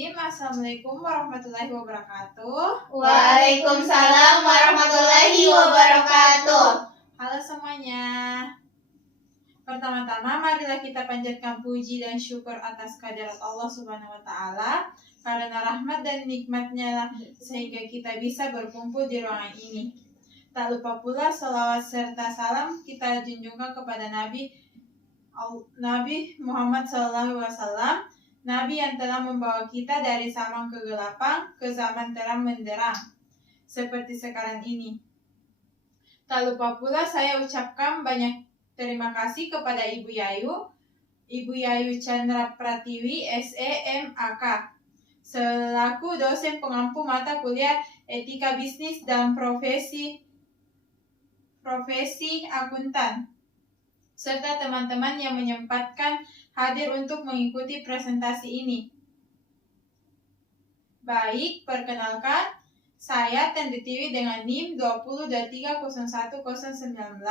Bismillahirrahmanirrahim. Assalamualaikum warahmatullahi wabarakatuh. Waalaikumsalam warahmatullahi wabarakatuh. Halo semuanya. Pertama-tama marilah kita panjatkan puji dan syukur atas kehadirat Allah Subhanahu wa taala karena rahmat dan nikmatnya sehingga kita bisa berkumpul di ruangan ini. Tak lupa pula salawat serta salam kita junjungkan kepada Nabi Muhammad SAW, Nabi yang telah membawa kita dari zaman kegelapan ke zaman terang menderang, seperti sekarang ini. Tak lupa pula saya ucapkan banyak terima kasih kepada Ibu Yayu Chandra Pratiwi, SEMAK, selaku dosen pengampu mata kuliah Etika Bisnis dan Profesi Akuntan, serta teman-teman yang menyempatkan hadir untuk mengikuti presentasi ini. Baik, perkenalkan, saya Tendetiwi dengan NIM 2023011019.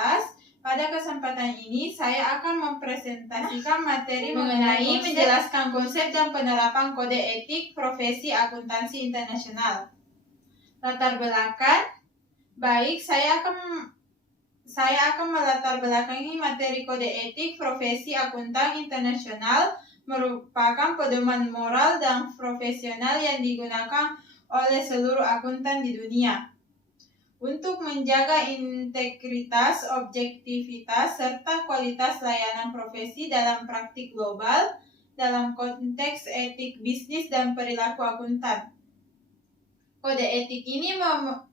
Pada kesempatan ini, saya akan mempresentasikan materi mengenai menjelaskan konsep dan penerapan kode etik profesi akuntansi internasional. Latar belakang, baik, saya akan melatar belakangi materi kode etik profesi akuntan internasional merupakan pedoman moral dan profesional yang digunakan oleh seluruh akuntan di dunia untuk menjaga integritas, objektivitas, serta kualitas layanan profesi dalam praktik global dalam konteks etik bisnis dan perilaku akuntan. Kode etik ini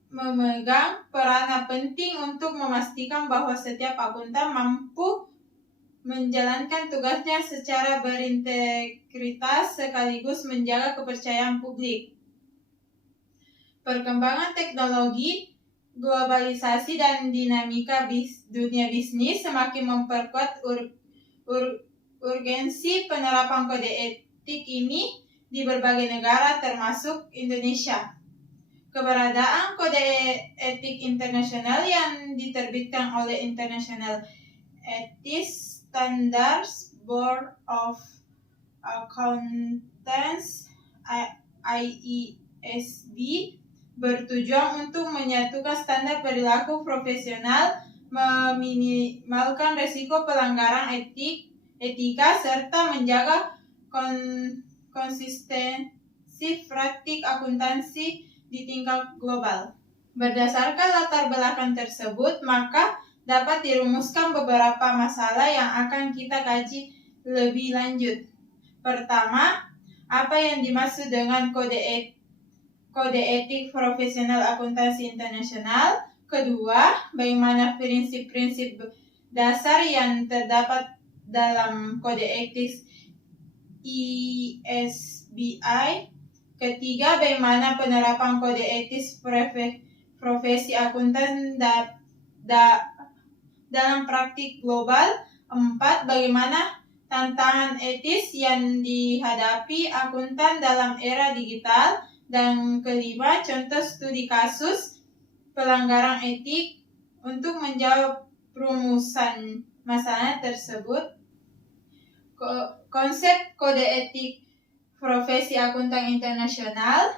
memegang peranan penting untuk memastikan bahwa setiap akuntan mampu menjalankan tugasnya secara berintegritas sekaligus menjaga kepercayaan publik. Perkembangan teknologi, globalisasi, dan dinamika dunia bisnis semakin memperkuat urgensi penerapan kode etik ini di berbagai negara termasuk Indonesia. Keberadaan kode etik internasional yang diterbitkan oleh International Ethics Standards Board of Accountants (IESB) bertujuan untuk menyatukan standar perilaku profesional, meminimalkan risiko pelanggaran etika, serta menjaga konsistensi praktik akuntansi di tingkat global. Berdasarkan latar belakang tersebut, maka dapat dirumuskan beberapa masalah yang akan kita kaji lebih lanjut. Pertama, apa yang dimaksud dengan kode etik profesional akuntansi internasional? Kedua, bagaimana prinsip-prinsip dasar yang terdapat dalam kode etik IESBI? Ketiga, bagaimana penerapan kode etis profesi akuntan dalam praktik global. 4. Bagaimana tantangan etis yang dihadapi akuntan dalam era digital. Dan kelima, contoh studi kasus pelanggaran etik untuk menjawab rumusan masalah tersebut. Konsep kode etik profesi akuntan internasional.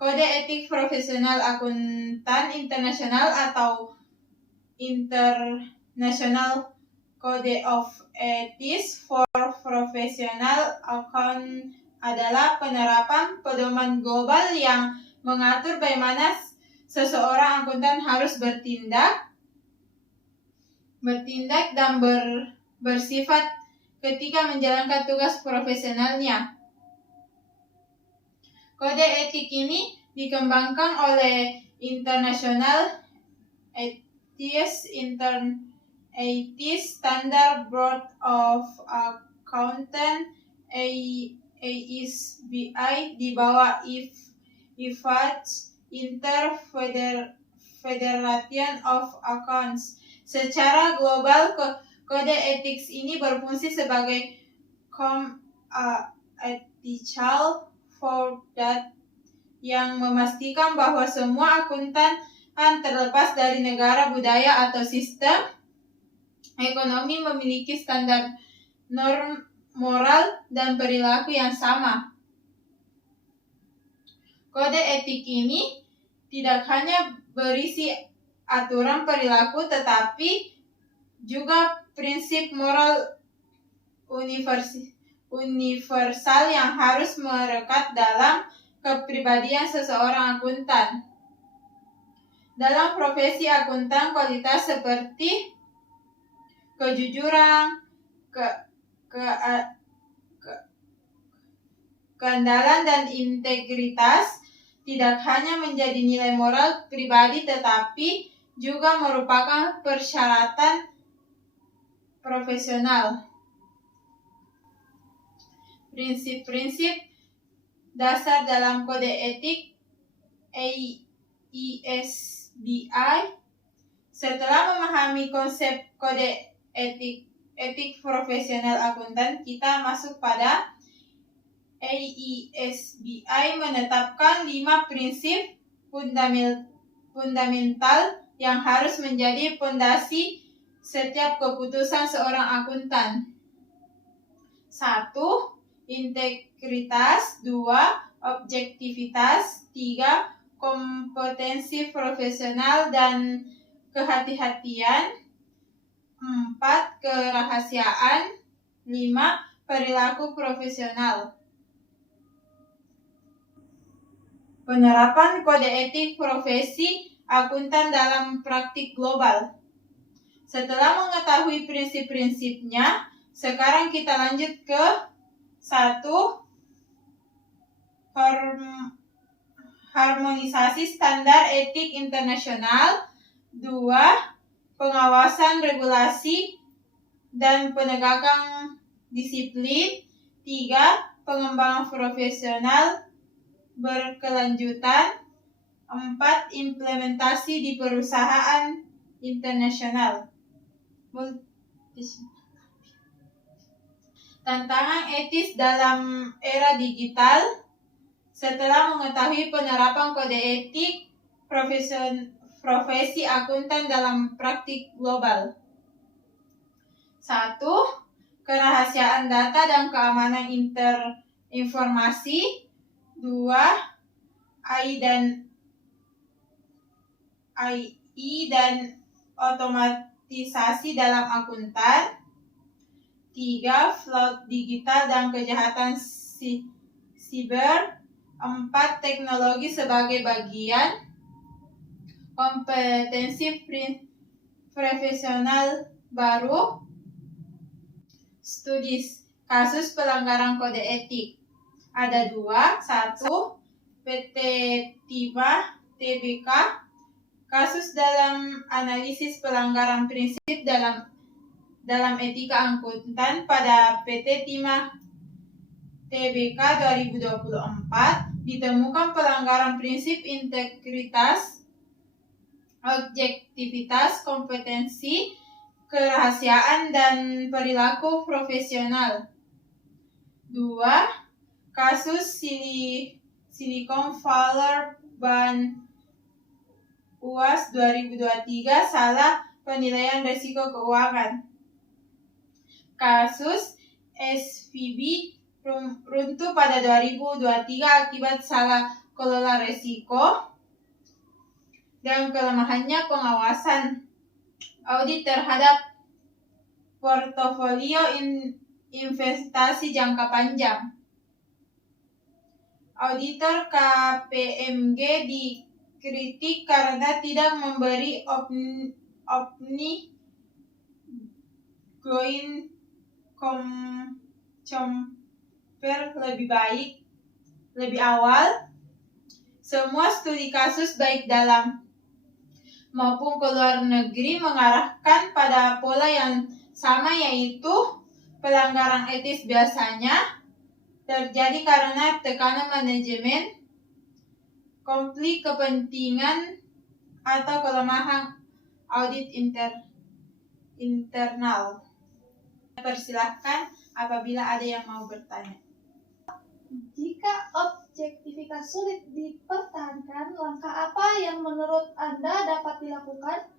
Kode etik profesional akuntan internasional atau International Code of Ethics for Professional Account adalah penerapan pedoman global yang mengatur bagaimana seseorang akuntan harus bertindak dan bersifat ketika menjalankan tugas profesionalnya. Kode etik ini dikembangkan oleh International Ethics Standard Board of Accountants (IESBI) di bawah IFAD, Interfederation of Accounts. Secara global, kode etik ini berfungsi sebagai ethical format yang memastikan bahwa semua akuntan terlepas dari negara, budaya, atau sistem ekonomi memiliki standar norm moral dan perilaku yang sama. Kode etik ini tidak hanya berisi aturan perilaku tetapi juga prinsip moral universal yang harus melekat dalam kepribadian seseorang akuntan. Dalam profesi akuntan, kualitas seperti kejujuran, keandalan, dan integritas tidak hanya menjadi nilai moral pribadi tetapi juga merupakan persyaratan profesional. Prinsip-prinsip dasar dalam kode etik AESBI. Setelah memahami konsep kode etik profesional akuntan, kita masuk pada AESBI menetapkan 5 prinsip fundamental yang harus menjadi fondasi setiap keputusan seorang akuntan. 1. Integritas. 2. Objektivitas. 3. Kompetensi profesional dan kehati-hatian. 4. Kerahasiaan. 5. Perilaku profesional. Penerapan kode etik profesi akuntan dalam praktik global. Setelah mengetahui prinsip-prinsipnya, sekarang kita lanjut ke 1. Harmonisasi standar etik internasional. 2. Pengawasan regulasi dan penegakan disiplin. 3. Pengembangan profesional berkelanjutan. 4. Implementasi di perusahaan internasional. Tantangan etis dalam era digital. Setelah mengetahui penerapan kode etik profesi akuntan dalam praktik global. 1. Kerahasiaan data dan keamanan informasi. 2. AI dan otomatisasi dalam akuntan. 3. Fraud digital dan kejahatan siber. 4. Teknologi sebagai bagian. Kompetensi profesional baru. Studi kasus pelanggaran kode etik. Ada 2. 1. PT Timah TBK. Kasus dalam analisis pelanggaran prinsip dalam etika akuntan pada PT Timah TBK 2024 ditemukan pelanggaran prinsip integritas, objektivitas, kompetensi, kerahasiaan, dan perilaku profesional. 2. Kasus Silicon Valley Bank UAS 2023 salah penilaian risiko keuangan. Kasus SVB runtuh pada 2023 akibat salah kelola risiko dan kelemahannya pengawasan audit terhadap portofolio investasi jangka panjang. Auditor KPMG dikritik karena tidak memberi ongoing compare lebih awal. Semua studi kasus baik dalam maupun ke luar negeri mengarahkan pada pola yang sama, yaitu pelanggaran etis biasanya terjadi karena tekanan manajemen, konflik kepentingan, atau kelemahan audit internal. Persilahkan apabila ada yang mau bertanya. Jika objektivitas sulit dipertahankan, langkah apa yang menurut Anda dapat dilakukan